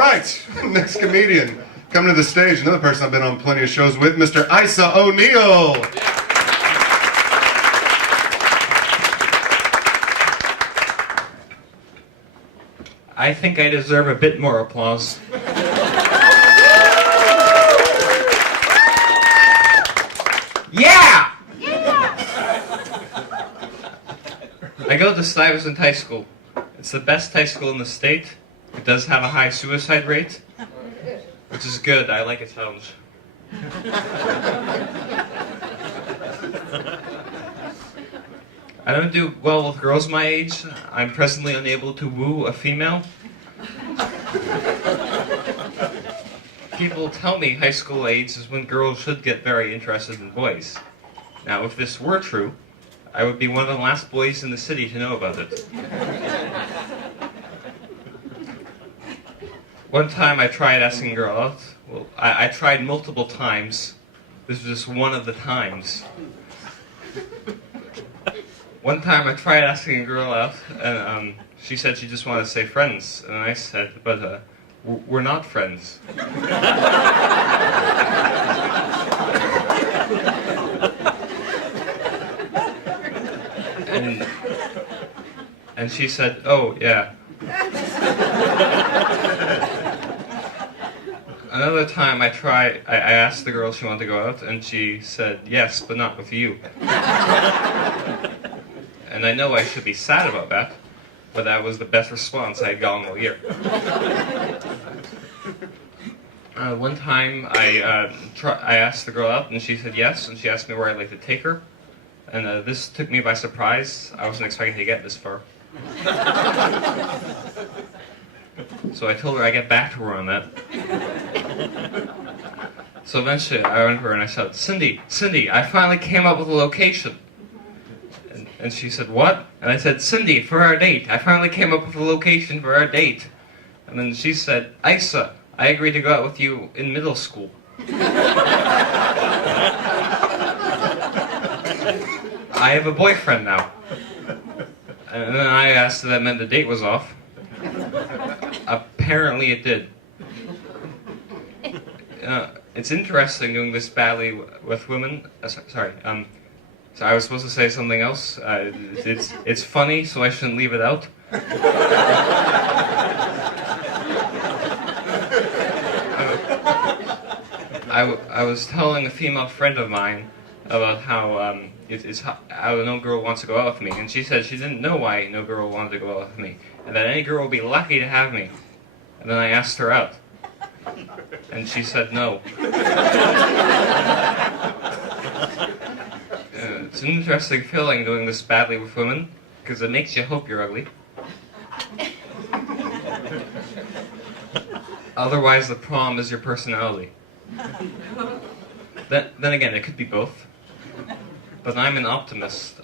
Right, next comedian. Coming to the stage, another person I've been on plenty of shows with, Mr. Aise O'Neill. I think I deserve a bit more applause. Yeah! I go to Stuyvesant High School. It's the best high school in the state. It does have a high suicide rate, which is good. I like a challenge. I don't do well with girls my age. I'm presently unable to woo a female. People tell me high school age is when girls should get very interested in boys. Now, if this were true, I would be one of the last boys in the city to know about it. One time I tried asking a girl out. Well, I tried multiple times. This was just one of the times. One time I tried asking a girl out, and she said she just wanted to say friends. And I said, but we're not friends. And she said, oh, yeah. Another time I asked the girl if she wanted to go out, and she said, yes, but not with you. And I know I should be sad about that, but that was the best response I had gotten all year. One time I asked the girl out, and she said yes, and she asked me where I'd like to take her. And this took me by surprise. I wasn't expecting to get this far. So I told her I'd get back to her on that. So eventually I went to her and I said, Cindy, I finally came up with a location. And she said, what? And I said, Cindy, for our date. I finally came up with a location for our date. And then she said, Aise, I agreed to go out with you in middle school. I have a boyfriend now. And then I asked if that meant the date was off. Apparently it did. It's interesting doing this badly with women. Sorry, so I was supposed to say something else. It's funny, so I shouldn't leave it out. I was telling a female friend of mine about how how no girl wants to go out with me, and she said she didn't know why no girl wanted to go out with me, and that any girl would be lucky to have me. And then I asked her out, and she said no. It's an interesting feeling doing this badly with women, because it makes you hope you're ugly. Otherwise, the problem is your personality. Then again, it could be both. But I'm an optimist.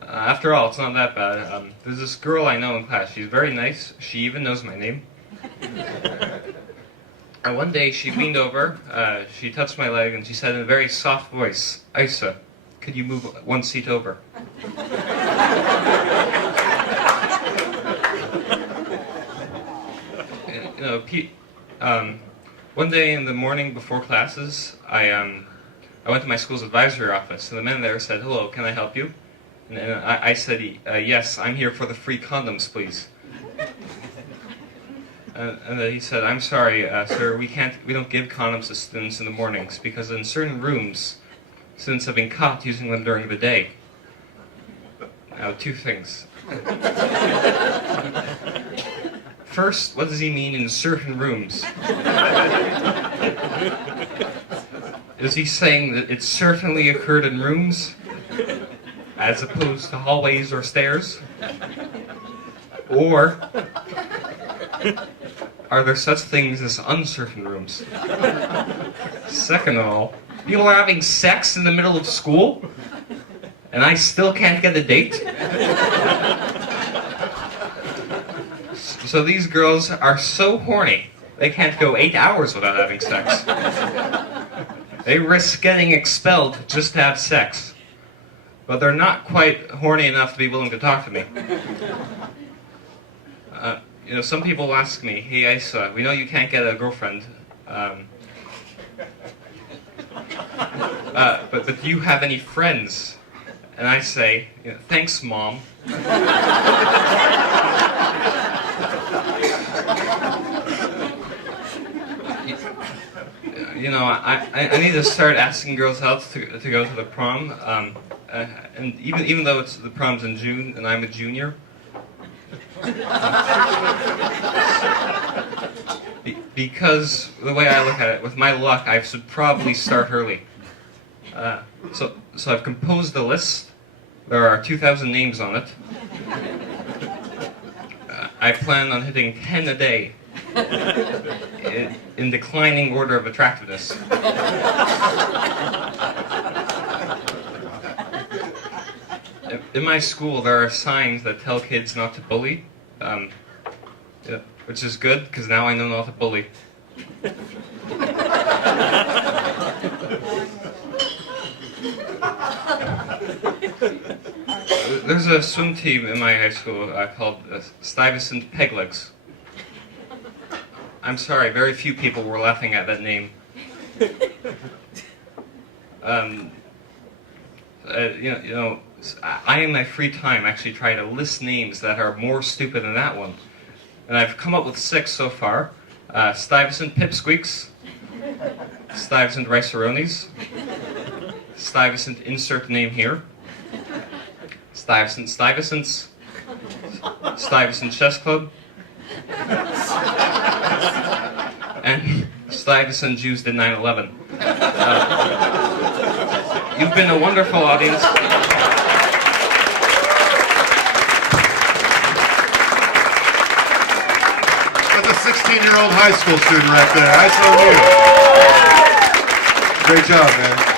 After all, it's not that bad. There's this girl I know in class. She's very nice. She even knows my name. And one day she leaned over, she touched my leg, and she said in a very soft voice, Aise, could you move one seat over? One day in the morning before classes, I went to my school's advisory office, and the man there said, hello, can I help you? And I said, yes, I'm here for the free condoms, please. And he said, I'm sorry, sir, we don't give condoms to students in the mornings, because in certain rooms, students have been caught using them during the day. Now, two things. First, what does he mean in certain rooms? Is he saying that it certainly occurred in rooms, as opposed to hallways or stairs? Or are there such things as uncertain rooms? Second of all, people are having sex in the middle of school, and I still can't get a date? So these girls are so horny, they can't go 8 hours without having sex. They risk getting expelled just to have sex. But they're not quite horny enough to be willing to talk to me. some people ask me, "Hey, Isa, we know you can't get a girlfriend, but do you have any friends?" And I say, "Thanks, Mom." I need to start asking girls out to go to the prom. And even though the prom's in June and I'm a junior, because the way I look at it, with my luck, I should probably start early. So I've composed a list. There are 2,000 names on it. I plan on hitting 10 a day, in declining order of attractiveness. In my school, there are signs that tell kids not to bully, which is good, because now I know not to bully. There's a swim team in my high school called Stuyvesant Peglegs. I'm sorry, very few people were laughing at that name. I in my free time actually try to list names that are more stupid than that one. And I've come up with 6 so far. Stuyvesant Pipsqueaks, Stuyvesant Rice-A-Ronies, Stuyvesant insert name here, Stuyvesant Stuyvesants, Stuyvesant Chess Club, and Stuyvesant Jews did 9/11. You've been a wonderful audience. That's a 16-year-old high school student right there. I saw you. Great job, man.